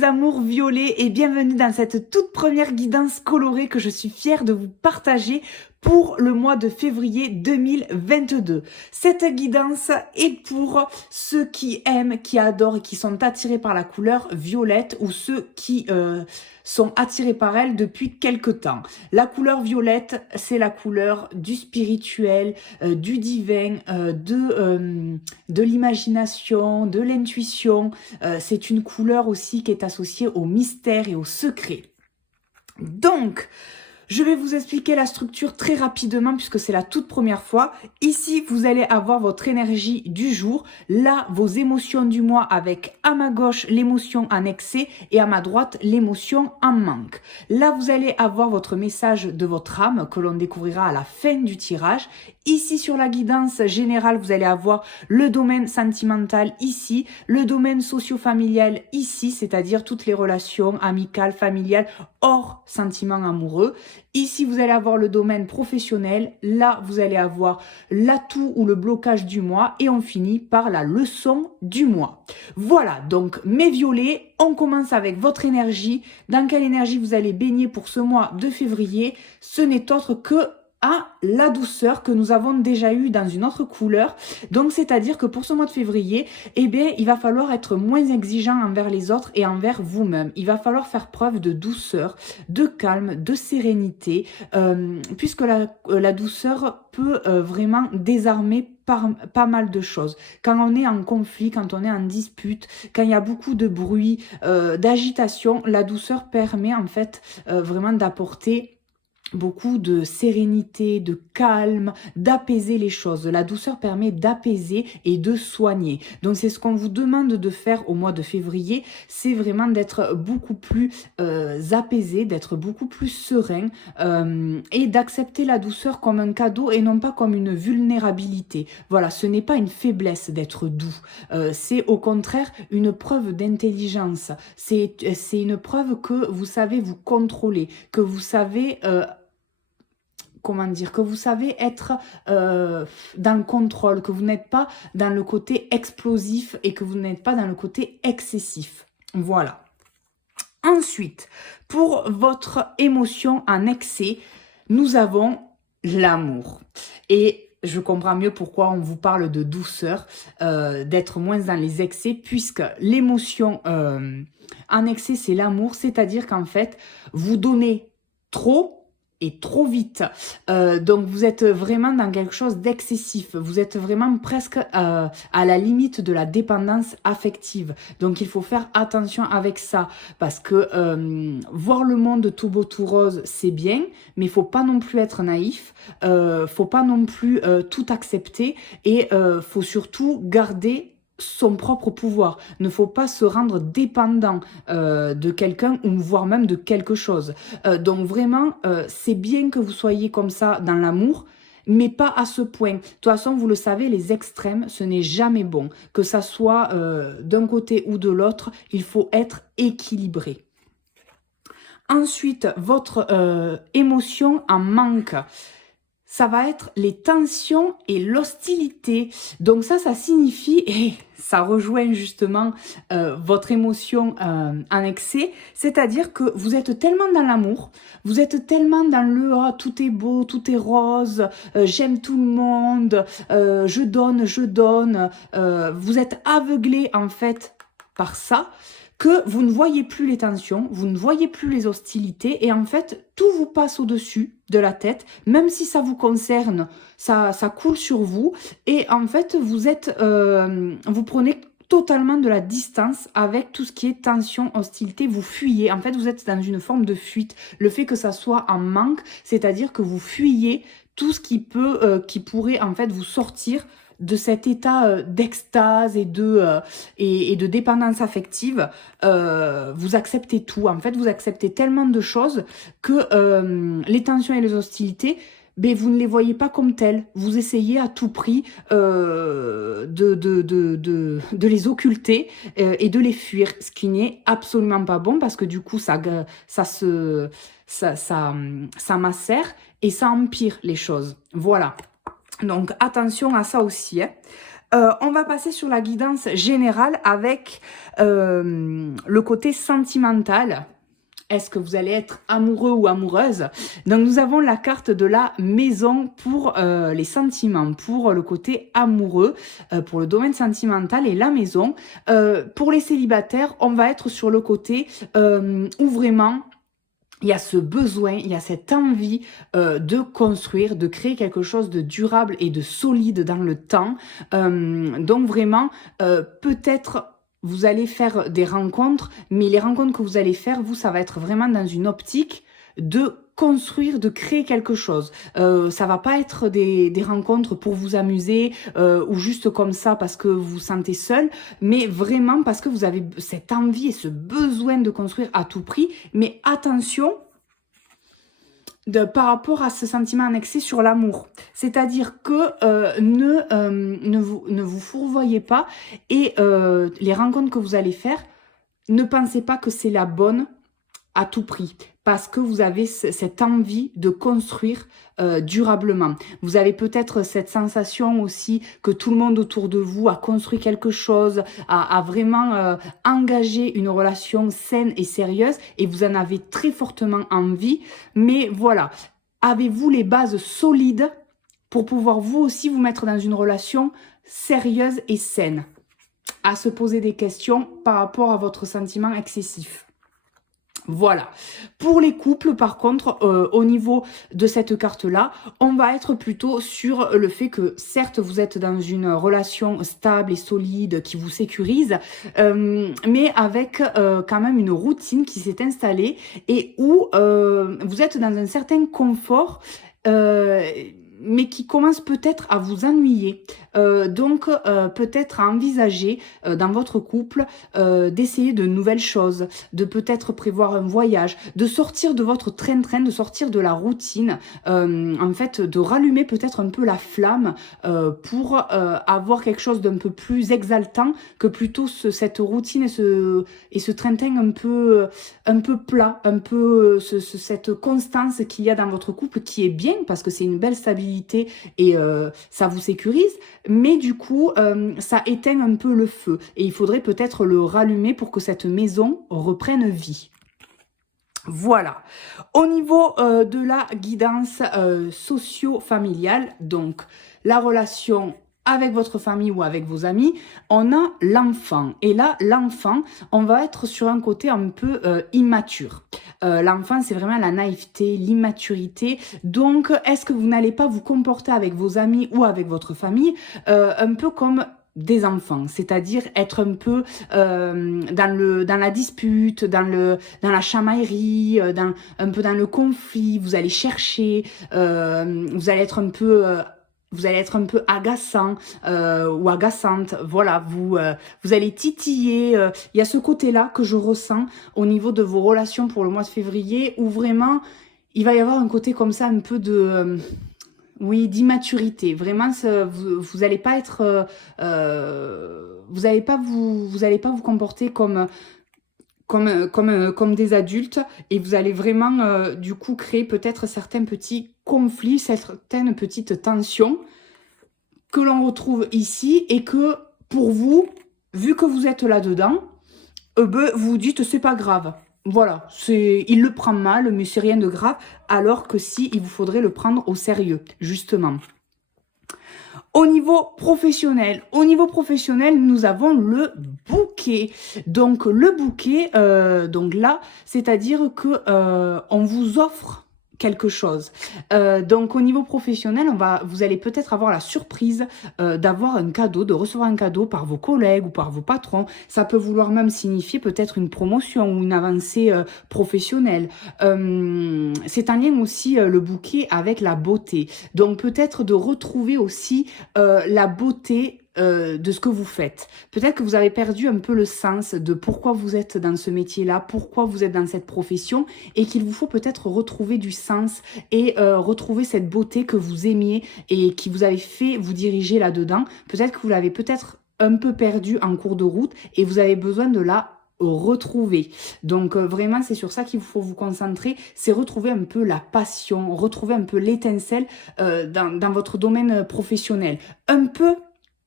mes amours violets et bienvenue dans cette toute première guidance colorée que je suis fière de vous partager pour le mois de février 2022. Cette guidance est pour ceux qui aiment, qui adorent et qui sont attirés par la couleur violette ou ceux qui sont attirés par elle depuis quelque temps. La couleur violette, c'est la couleur du spirituel, du divin, de l'imagination, de l'intuition. C'est une couleur aussi qui est associée au mystère et au secret. Donc, je vais vous expliquer la structure très rapidement puisque c'est la toute première fois. Ici, vous allez avoir votre énergie du jour. Là, vos émotions du mois avec à ma gauche l'émotion en excès et à ma droite l'émotion en manque. Là, vous allez avoir votre message de votre âme que l'on découvrira à la fin du tirage. Ici, sur la guidance générale, vous allez avoir le domaine sentimental ici, le domaine socio-familial ici, c'est-à-dire toutes les relations amicales, familiales, hors sentiments amoureux. Ici, vous allez avoir le domaine professionnel. Là, vous allez avoir l'atout ou le blocage du mois. Et on finit par la leçon du mois. Voilà, donc mes violets, on commence avec votre énergie. Dans quelle énergie vous allez baigner pour ce mois de février? Ce n'est autre que la douceur que nous avons déjà eue dans une autre couleur. Donc, c'est-à-dire que pour ce mois de février, eh bien, il va falloir être moins exigeant envers les autres et envers vous-même. Il va falloir faire preuve de douceur, de calme, de sérénité, puisque la douceur peut vraiment désarmer pas mal de choses. Quand on est en conflit, quand on est en dispute, quand il y a beaucoup de bruit, d'agitation, la douceur permet en fait vraiment d'apporter beaucoup de sérénité, de calme, d'apaiser les choses. La douceur permet d'apaiser et de soigner. Donc c'est ce qu'on vous demande de faire au mois de février, c'est vraiment d'être beaucoup plus apaisé, d'être beaucoup plus serein et d'accepter la douceur comme un cadeau et non pas comme une vulnérabilité. Voilà, ce n'est pas une faiblesse d'être doux, c'est au contraire une preuve d'intelligence. C'est une preuve que vous savez vous contrôler, que vous savez comment dire, que vous savez être dans le contrôle, que vous n'êtes pas dans le côté explosif et que vous n'êtes pas dans le côté excessif. Voilà. Ensuite, pour votre émotion en excès, nous avons l'amour. Et je comprends mieux pourquoi on vous parle de douceur, d'être moins dans les excès, puisque l'émotion en excès, c'est l'amour, c'est-à-dire qu'en fait, vous donnez trop et trop vite. Donc, vous êtes vraiment dans quelque chose d'excessif. Vous êtes vraiment presque à la limite de la dépendance affective. Donc, il faut faire attention avec ça parce que voir le monde tout beau, tout rose, c'est bien, mais il faut pas non plus être naïf. Faut pas non plus tout accepter et faut surtout garder son propre pouvoir. Il ne faut pas se rendre dépendant de quelqu'un ou voire même de quelque chose. Donc vraiment, c'est bien que vous soyez comme ça dans l'amour, mais pas à ce point. De toute façon, vous le savez, les extrêmes, ce n'est jamais bon. Que ça soit d'un côté ou de l'autre, il faut être équilibré. Ensuite, votre émotion en manque. Ça va être les tensions et l'hostilité. Donc ça signifie, et ça rejoint justement votre émotion en excès, c'est-à-dire que vous êtes tellement dans l'amour, vous êtes tellement dans le « tout est beau, tout est rose, j'aime tout le monde, je donne », vous êtes aveuglé en fait par ça, que vous ne voyez plus les tensions, vous ne voyez plus les hostilités et en fait, tout vous passe au-dessus de la tête, même si ça vous concerne, ça coule sur vous et en fait, vous prenez totalement de la distance avec tout ce qui est tension, hostilité, vous fuyez. En fait, vous êtes dans une forme de fuite. Le fait que ça soit en manque, c'est-à-dire que vous fuyez tout ce qui pourrait en fait vous sortir de cet état d'extase et de dépendance affective. Vous acceptez tout. En fait, vous acceptez tellement de choses que les tensions et les hostilités, ben, vous ne les voyez pas comme telles. Vous essayez à tout prix de les occulter et de les fuir, ce qui n'est absolument pas bon parce que du coup, ça macère et ça empire les choses. Voilà. Donc, attention à ça aussi. Hein. On va passer sur la guidance générale avec le côté sentimental. Est-ce que vous allez être amoureux ou amoureuse? Donc nous avons la carte de la maison pour les sentiments, pour le côté amoureux, pour le domaine sentimental et la maison. Pour les célibataires, on va être sur le côté où vraiment il y a ce besoin, il y a cette envie de construire, de créer quelque chose de durable et de solide dans le temps. Donc vraiment, peut-être vous allez faire des rencontres, mais les rencontres que vous allez faire, vous, ça va être vraiment dans une optique de construire, de créer quelque chose. Ça va pas être des rencontres pour vous amuser ou juste comme ça parce que vous vous sentez seul, mais vraiment parce que vous avez cette envie et ce besoin de construire à tout prix. Mais attention, par rapport à ce sentiment annexé sur l'amour. C'est-à-dire que ne vous fourvoyez pas et les rencontres que vous allez faire, ne pensez pas que c'est la bonne à tout prix. Parce que vous avez cette envie de construire durablement. Vous avez peut-être cette sensation aussi que tout le monde autour de vous a construit quelque chose, a vraiment engagé une relation saine et sérieuse et vous en avez très fortement envie. Mais voilà, avez-vous les bases solides pour pouvoir vous aussi vous mettre dans une relation sérieuse et saine? À se poser des questions par rapport à votre sentiment excessif. Voilà. Pour les couples, par contre, au niveau de cette carte-là, on va être plutôt sur le fait que, certes, vous êtes dans une relation stable et solide qui vous sécurise, mais avec quand même une routine qui s'est installée et où vous êtes dans un certain confort, mais qui commence peut-être à vous ennuyer. Donc, peut-être à envisager dans votre couple d'essayer de nouvelles choses, de peut-être prévoir un voyage, de sortir de votre train-train, de sortir de la routine, en fait, de rallumer peut-être un peu la flamme pour avoir quelque chose d'un peu plus exaltant que plutôt cette routine et ce train-train un peu plat, un peu cette constance qu'il y a dans votre couple qui est bien parce que c'est une belle stabilité et ça vous sécurise, mais du coup ça éteint un peu le feu et il faudrait peut-être le rallumer pour que cette maison reprenne vie. Voilà. Au niveau de la guidance socio-familiale, donc la relation avec votre famille ou avec vos amis, on a l'enfant. Et là, l'enfant, on va être sur un côté un peu immature. L'enfant, c'est vraiment la naïveté, l'immaturité. Donc, est-ce que vous n'allez pas vous comporter avec vos amis ou avec votre famille un peu comme des enfants, c'est-à-dire être un peu dans la dispute, dans la chamaillerie, un peu dans le conflit. Vous allez chercher, vous allez être un peu agaçant ou agaçante. Voilà, vous allez titiller. Il y a ce côté-là que je ressens au niveau de vos relations pour le mois de février, où vraiment il va y avoir un côté comme ça, un peu de oui, d'immaturité. Vraiment, vous allez pas être, vous allez pas vous comporter comme des adultes et vous allez vraiment du coup créer peut-être certains petits conflits, certaines petites tensions que l'on retrouve ici et que pour vous, vu que vous êtes là-dedans, vous vous dites c'est pas grave. Voilà, il le prend mal, mais c'est rien de grave, alors que si, il vous faudrait le prendre au sérieux, justement. Au niveau professionnel, nous avons le bouquet. Donc le bouquet, donc là, c'est-à-dire que on vous offre quelque chose. Donc au niveau professionnel, vous allez peut-être avoir la surprise d'avoir un cadeau, de recevoir un cadeau par vos collègues ou par vos patrons. Ça peut vouloir même signifier peut-être une promotion ou une avancée professionnelle. C'est un lien aussi le bouquet avec la beauté. Donc peut-être de retrouver aussi la beauté de ce que vous faites. Peut-être que vous avez perdu un peu le sens de pourquoi vous êtes dans ce métier-là, pourquoi vous êtes dans cette profession et qu'il vous faut peut-être retrouver du sens et retrouver cette beauté que vous aimiez et qui vous avait fait vous diriger là-dedans. Peut-être que vous l'avez peut-être un peu perdu en cours de route et vous avez besoin de la retrouver. Donc vraiment, c'est sur ça qu'il faut vous concentrer, c'est retrouver un peu la passion, retrouver un peu l'étincelle dans votre domaine professionnel. Un peu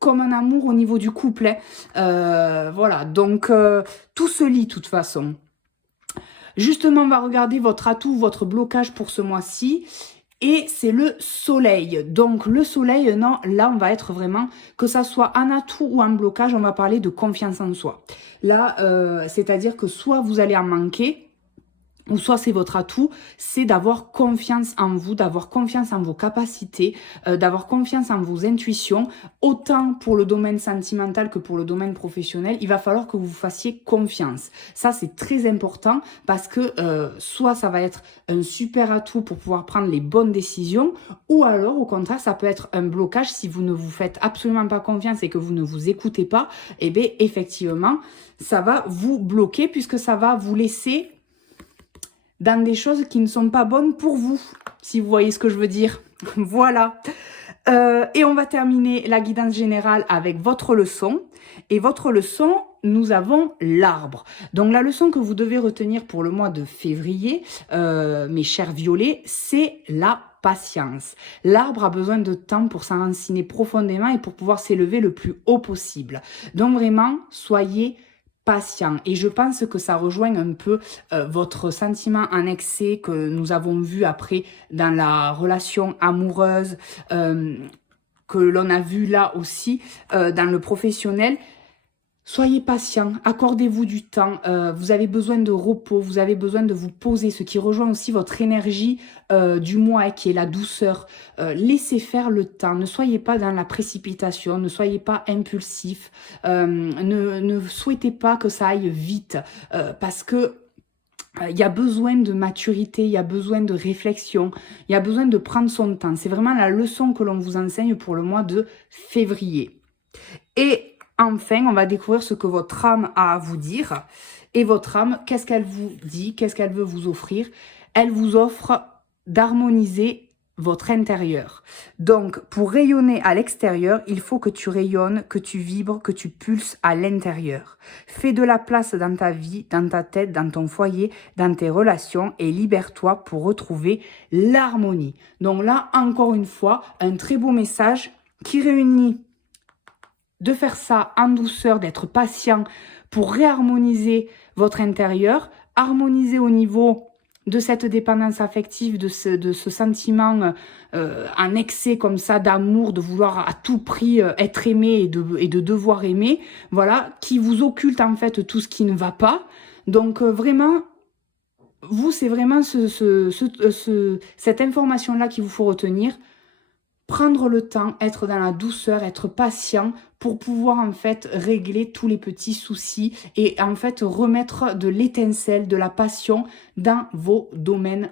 comme un amour au niveau du couple. Hein. Voilà, donc tout se lie de toute façon. Justement, on va regarder votre atout, votre blocage pour ce mois-ci. Et c'est le soleil. Donc le soleil, non, là on va être vraiment, que ça soit un atout ou un blocage, on va parler de confiance en soi. Là, c'est-à-dire que soit vous allez en manquer, ou soit c'est votre atout, c'est d'avoir confiance en vous, d'avoir confiance en vos capacités, d'avoir confiance en vos intuitions, autant pour le domaine sentimental que pour le domaine professionnel. Il va falloir que vous vous fassiez confiance. Ça, c'est très important parce que soit ça va être un super atout pour pouvoir prendre les bonnes décisions, ou alors, au contraire, ça peut être un blocage si vous ne vous faites absolument pas confiance et que vous ne vous écoutez pas. Eh bien, effectivement, ça va vous bloquer puisque ça va vous laisser dans des choses qui ne sont pas bonnes pour vous, si vous voyez ce que je veux dire. Voilà. Et on va terminer la guidance générale avec votre leçon. Et votre leçon, nous avons l'arbre. Donc la leçon que vous devez retenir pour le mois de février, mes chers violets, c'est la patience. L'arbre a besoin de temps pour s'enraciner profondément et pour pouvoir s'élever le plus haut possible. Donc vraiment, soyez patient. Et je pense que ça rejoint un peu votre sentiment en excès que nous avons vu après dans la relation amoureuse, que l'on a vu là aussi dans le professionnel. Soyez patient, accordez-vous du temps, vous avez besoin de repos, vous avez besoin de vous poser, ce qui rejoint aussi votre énergie du mois qui est la douceur. Laissez faire le temps, ne soyez pas dans la précipitation, ne soyez pas impulsif, ne souhaitez pas que ça aille vite parce que il y a besoin de maturité, il y a besoin de réflexion, il y a besoin de prendre son temps. C'est vraiment la leçon que l'on vous enseigne pour le mois de février. Et enfin, on va découvrir ce que votre âme a à vous dire. Et votre âme, qu'est-ce qu'elle vous dit? Qu'est-ce qu'elle veut vous offrir? Elle vous offre d'harmoniser votre intérieur. Donc, pour rayonner à l'extérieur, il faut que tu rayonnes, que tu vibres, que tu pulses à l'intérieur. Fais de la place dans ta vie, dans ta tête, dans ton foyer, dans tes relations et libère-toi pour retrouver l'harmonie. Donc là, encore une fois, un très beau message qui réunit de faire ça en douceur, d'être patient pour réharmoniser votre intérieur, harmoniser au niveau de cette dépendance affective, de ce sentiment en excès comme ça d'amour, de vouloir à tout prix être aimé et de devoir aimer, voilà, qui vous occulte en fait tout ce qui ne va pas. Donc vraiment, vous, c'est vraiment cette information-là qu'il vous faut retenir. Prendre le temps, être dans la douceur, être patient pour pouvoir en fait régler tous les petits soucis et en fait remettre de l'étincelle, de la passion dans vos domaines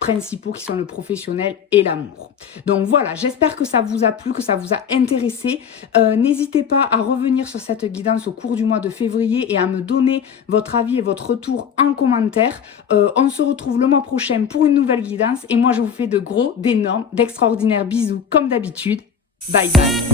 principaux qui sont le professionnel et l'amour. Donc voilà, j'espère que ça vous a plu, que ça vous a intéressé. N'hésitez pas à revenir sur cette guidance au cours du mois de février et à me donner votre avis et votre retour en commentaire. On se retrouve le mois prochain pour une nouvelle guidance et moi je vous fais de gros, d'énormes, d'extraordinaires bisous comme d'habitude. Bye bye.